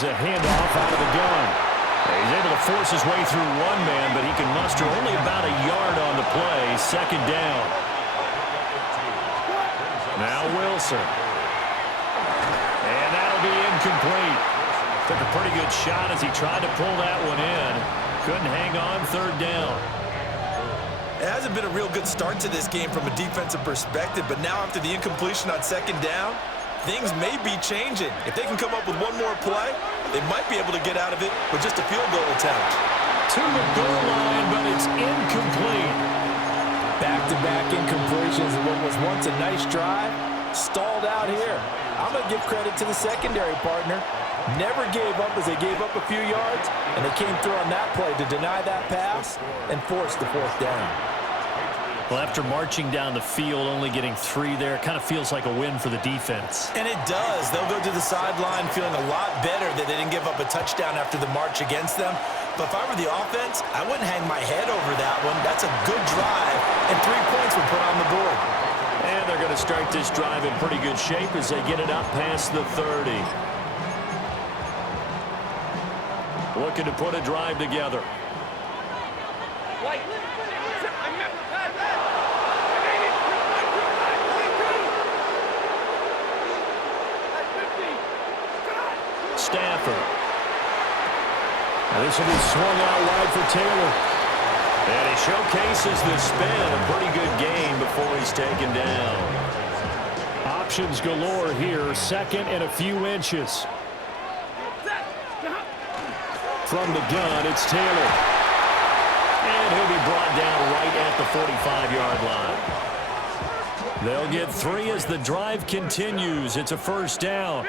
as a handoff out of the gun. He's able to force his way through one man, but he can muster only about a yard on the play. Second down. Now Wilson. And that'll be incomplete. Took a pretty good shot as he tried to pull that one in. Couldn't hang on. Third down. It hasn't been a real good start to this game from a defensive perspective, but now after the incompletion on second down, things may be changing. If they can come up with one more play, they might be able to get out of it with just a field goal attempt. To the goal line, but it's incomplete. Back-to-back incompletions of what was once a nice drive, stalled out here. I'm going to give credit to the secondary partner. Never gave up as they gave up a few yards, and they came through on that play to deny that pass and force the fourth down. Well, after marching down the field, only getting 3 there, it kind of feels like a win for the defense. And it does. They'll go to the sideline feeling a lot better that they didn't give up a touchdown after the march against them. But if I were the offense, I wouldn't hang my head over that one. That's a good drive, and 3 points were put on the board. And they're going to start this drive in pretty good shape as they get it up past the 30. Looking to put a drive together. Stafford. Now this will be swung out wide for Taylor. And he showcases the spin. A pretty good game before he's taken down. Options galore here. Second and a few inches. From the gun, it's Taylor. And he'll be brought down right at the 45-yard line. They'll get 3 as the drive continues. It's a first down.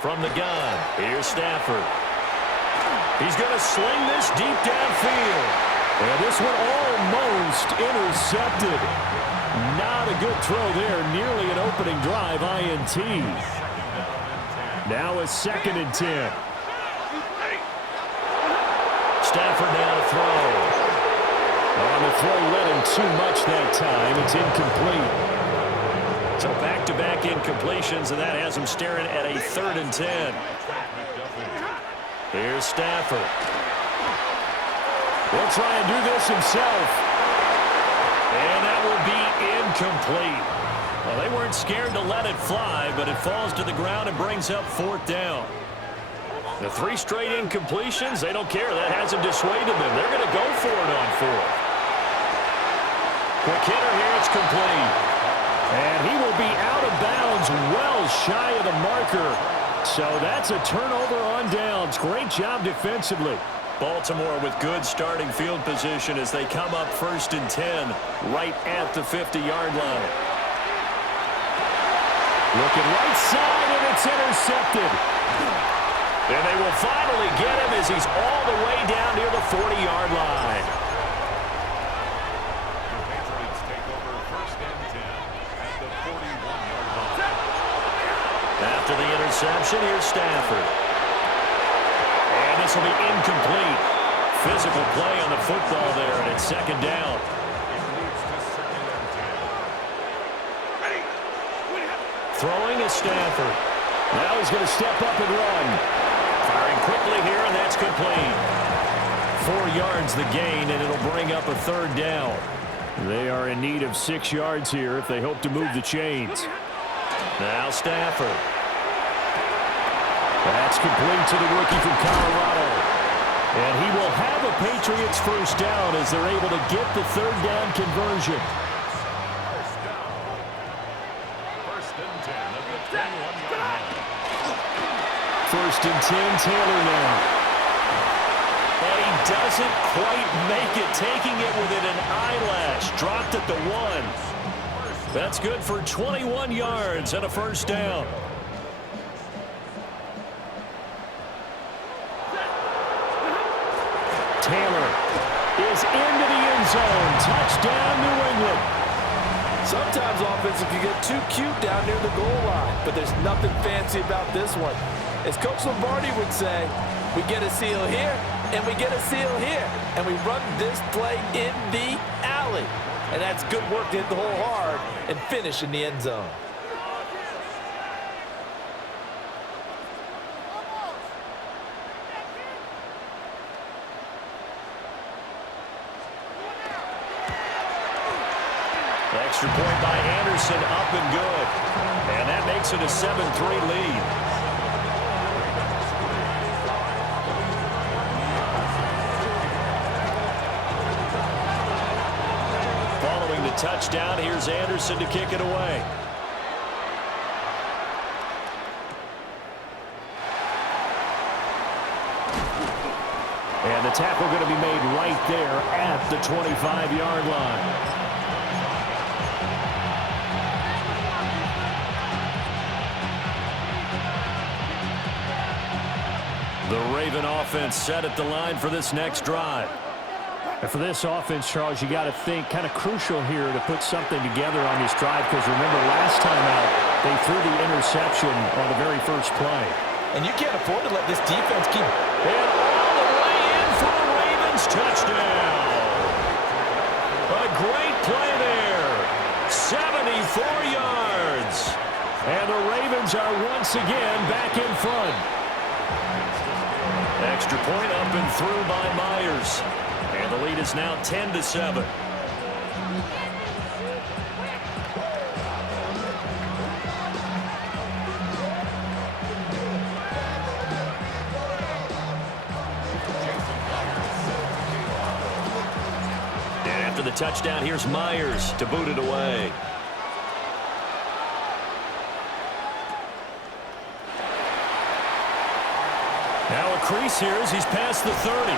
From the gun, here's Stafford. He's going to sling this deep downfield. And this one almost intercepted. Not a good throw there. Nearly an opening drive INT. Now a second and 10. Stafford now to throw. On the throw, led him too much that time. It's incomplete. So back-to-back incompletions, and that has him staring at a 3rd and 10. Here's Stafford. He'll try and do this himself. And that will be incomplete. Well, they weren't scared to let it fly, but it falls to the ground and brings up 4th down. The 3 straight incompletions, they don't care. That hasn't dissuaded them. They're going to go for it on 4th. Quick hitter here, it's complete. And he will be out of bounds, well shy of the marker. So that's a turnover on downs. Great job defensively. Baltimore with good starting field position as they come up 1st and 10 right at the 50-yard line. Looking right side, and it's intercepted. And they will finally get him as he's all the way down near the 40-yard line. After the interception, here's Stafford. And this will be incomplete. Physical play on the football there, and it's 2nd down. Throwing is Stafford. Now he's going to step up and run. Firing quickly here, and that's complete. 4 yards the gain, and it'll bring up a 3rd down. They are in need of 6 yards here if they hope to move the chains. Now Stafford. That's complete to the rookie from Colorado. And he will have a Patriots first down as they're able to get the 3rd down conversion. First and 10, Taylor now. And he doesn't quite make it, taking it within an eyelash. Dropped at the 1. That's good for 21 yards and a first down. Taylor is into the end zone. Touchdown, New England. Sometimes offensive can get too cute down near the goal line, but there's nothing fancy about this one. As Coach Lombardi would say, we get a seal here, And we get a seal here. And we run this play in the alley. And that's good work to hit the hole hard and finish in the end zone. Extra point by Anderson, up and good. And that makes it a 7-3 lead. Following the touchdown, here's Anderson to kick it away. And the tackle going to be made right there at the 25-yard line. The Raven offense set at the line for this next drive. And for this offense, Charles, you got to think kind of crucial here to put something together on this drive, because remember last time out they threw the interception on the very first play. And you can't afford to let this defense keep. And all the way in for the Ravens touchdown. A great play there. 74 yards. And the Ravens are once again back in front. Extra point up and through by Myers. And the lead is now 10-7. And after the touchdown, here's Myers to boot it away. Now a crease here as he's past the 30.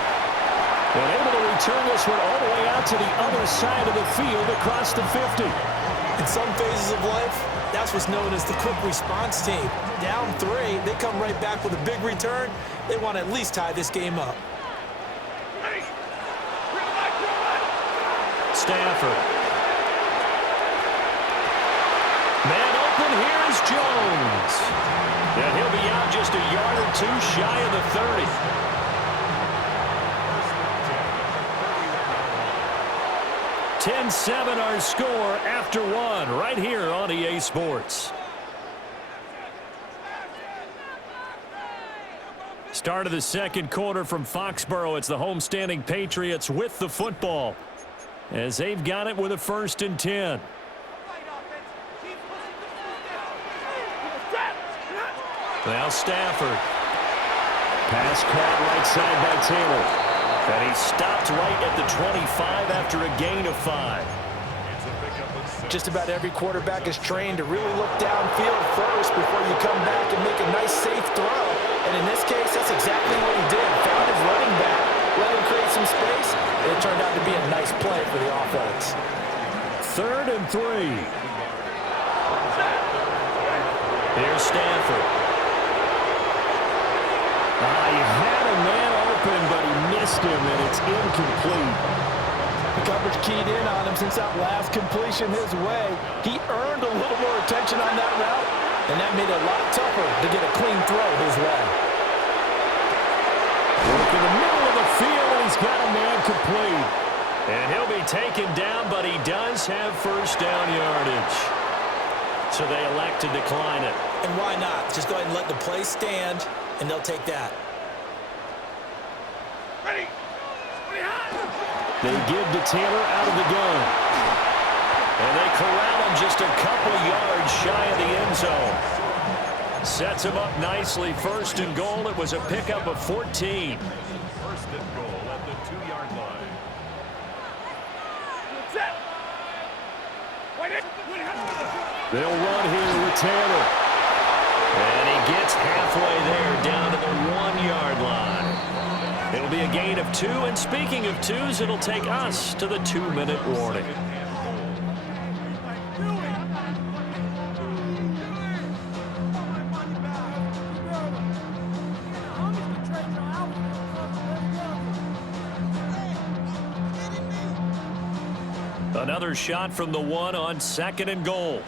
And able to return this one all the way out to the other side of the field across the 50. In some phases of life, that's what's known as the quick response team. Down 3, they come right back with a big return. They want to at least tie this game up. Stafford. Man open, here's Jones. And he'll be out just a yard or two shy of the 30. (10-7) our score after one right here on EA Sports. Start of the second quarter from Foxborough. It's the homestanding Patriots with the football as they've got it with a 1st and 10. Now Stafford. Pass caught right side by Taylor. And he stopped right at the 25 after a gain of 5. Just about every quarterback is trained to really look downfield first before you come back and make a nice, safe throw. And in this case, that's exactly what he did. Found his running back, let him create some space, and it turned out to be a nice play for the offense. 3rd and 3. Here's Stafford. He had a man open, but he missed him, and it's incomplete. The coverage keyed in on him since that last completion his way. He earned a little more attention on that route, and that made it a lot tougher to get a clean throw his way. Work in the middle of the field, and he's got a man complete. And he'll be taken down, but he does have first down yardage. So they elect to decline it. And why not? Just go ahead and let the play stand, and they'll take that. Ready. They give to Taylor out of the gun. And they corral him just a couple yards shy of the end zone. Sets him up nicely. 1st and goal. It was a pickup of 14. 1st and goal at the 2-yard line. Set. They'll run here with Taylor. And he gets halfway there down to the 1-yard line. It'll be a gain of 2, and speaking of 2s, it'll take us to the 2-minute warning. Another shot from the 1 on 2nd and goal.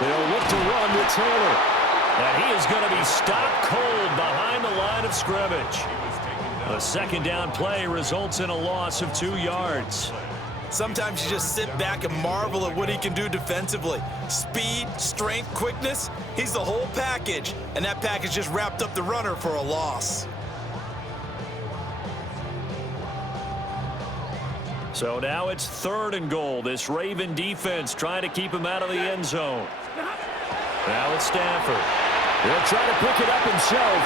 They'll look to run with Taylor. And he is going to be stopped cold behind the line of scrimmage. A second down play results in a loss of 2 yards. Sometimes you just sit back and marvel at what he can do defensively. Speed, strength, quickness, he's the whole package. And that package just wrapped up the runner for a loss. So now it's 3rd and goal. This Raven defense trying to keep him out of the end zone. Now it's Stafford. He'll try to pick it up himself.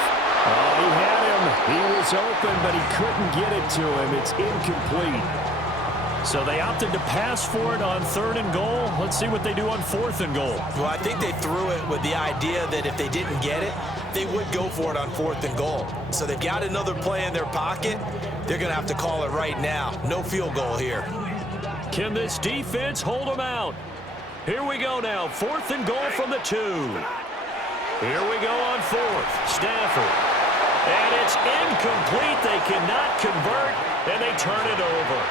Oh, he had him. He was open, but he couldn't get it to him. It's incomplete. So they opted to pass for it on 3rd and goal. Let's see what they do on 4th and goal. Well, I think they threw it with the idea that if they didn't get it, they would go for it on 4th and goal. So they've got another play in their pocket. They're going to have to call it right now. No field goal here. Can this defense hold them out? Here we go now. 4th and goal from the 2. Here we go on 4th. Stafford. And it's incomplete. They cannot convert, and they turn it over.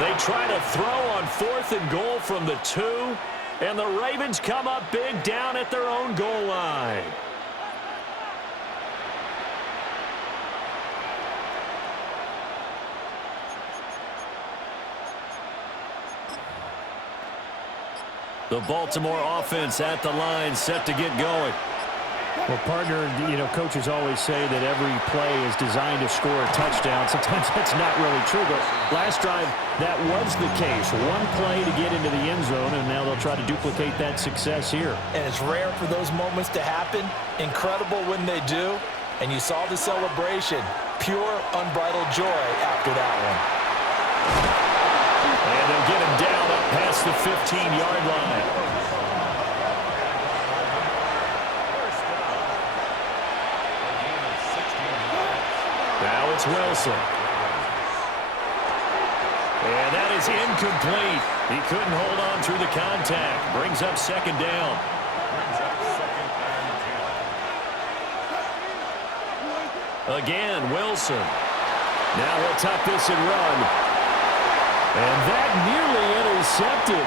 They try to throw on 4th and goal from the 2, and the Ravens come up big down at their own goal line. The Baltimore offense at the line, set to get going. Well, partner, coaches always say that every play is designed to score a touchdown. Sometimes that's not really true, but last drive, that was the case. One play to get into the end zone, and now they'll try to duplicate that success here. And it's rare for those moments to happen. Incredible when they do. And you saw the celebration. Pure, unbridled joy after that one. And they'll get him down up past the 15-yard line. Now it's Wilson. And that is incomplete. He couldn't hold on through the contact. Brings up 2nd down. Again, Wilson. Now he'll tuck this and run. And that nearly intercepted.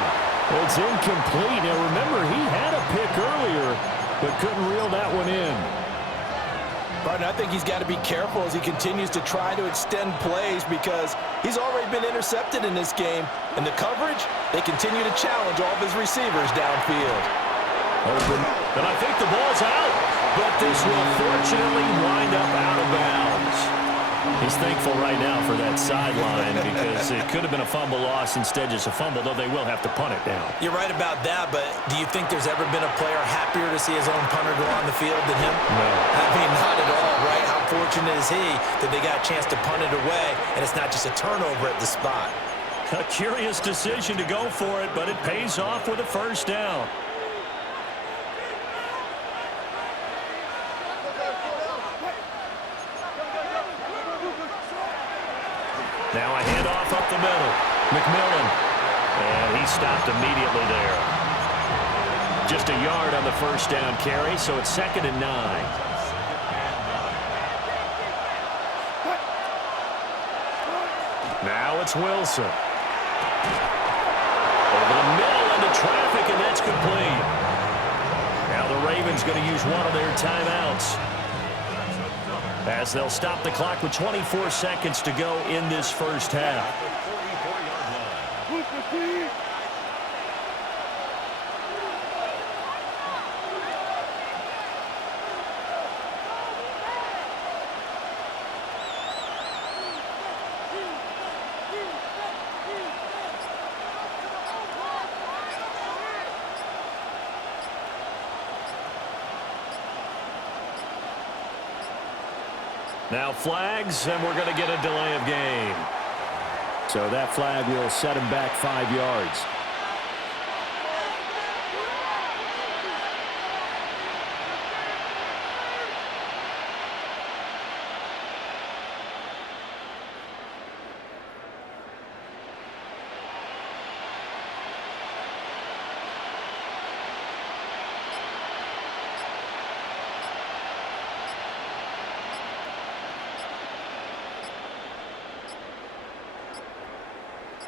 It's incomplete. Now remember, he had a pick earlier, but couldn't reel that one in. Partner, I think he's got to be careful as he continues to try to extend plays because he's already been intercepted in this game. And the coverage, they continue to challenge all of his receivers downfield. Open. And I think the ball's out. But this will fortunately wind up out of bounds. He's thankful right now for that sideline because it could have been a fumble loss, instead just a fumble, though they will have to punt it now. You're right about that, but do you think there's ever been a player happier to see his own punter go on the field than him? No. I mean, not at all, right? How fortunate is he that they got a chance to punt it away, and it's not just a turnover at the spot. A curious decision to go for it, but it pays off with a 1st down. Now a handoff up the middle. McMillan. And he stopped immediately there. Just a yard on the 1st down carry, so it's 2nd and 9. Now it's Wilson. Over the middle into traffic, and that's complete. Now the Ravens going to use one of their timeouts, as they'll stop the clock with 24 seconds to go in this 1st half. Now flags, and we're going to get a delay of game. So that flag will set him back 5 yards.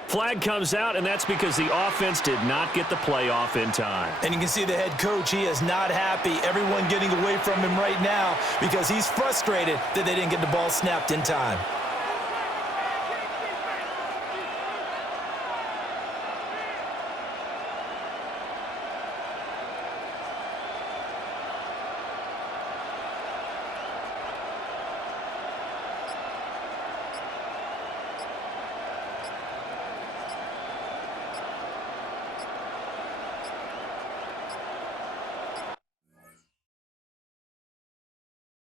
Flag comes out, and that's because the offense did not get the play off in time. And you can see the head coach, he is not happy. Everyone getting away from him right now because he's frustrated that they didn't get the ball snapped in time.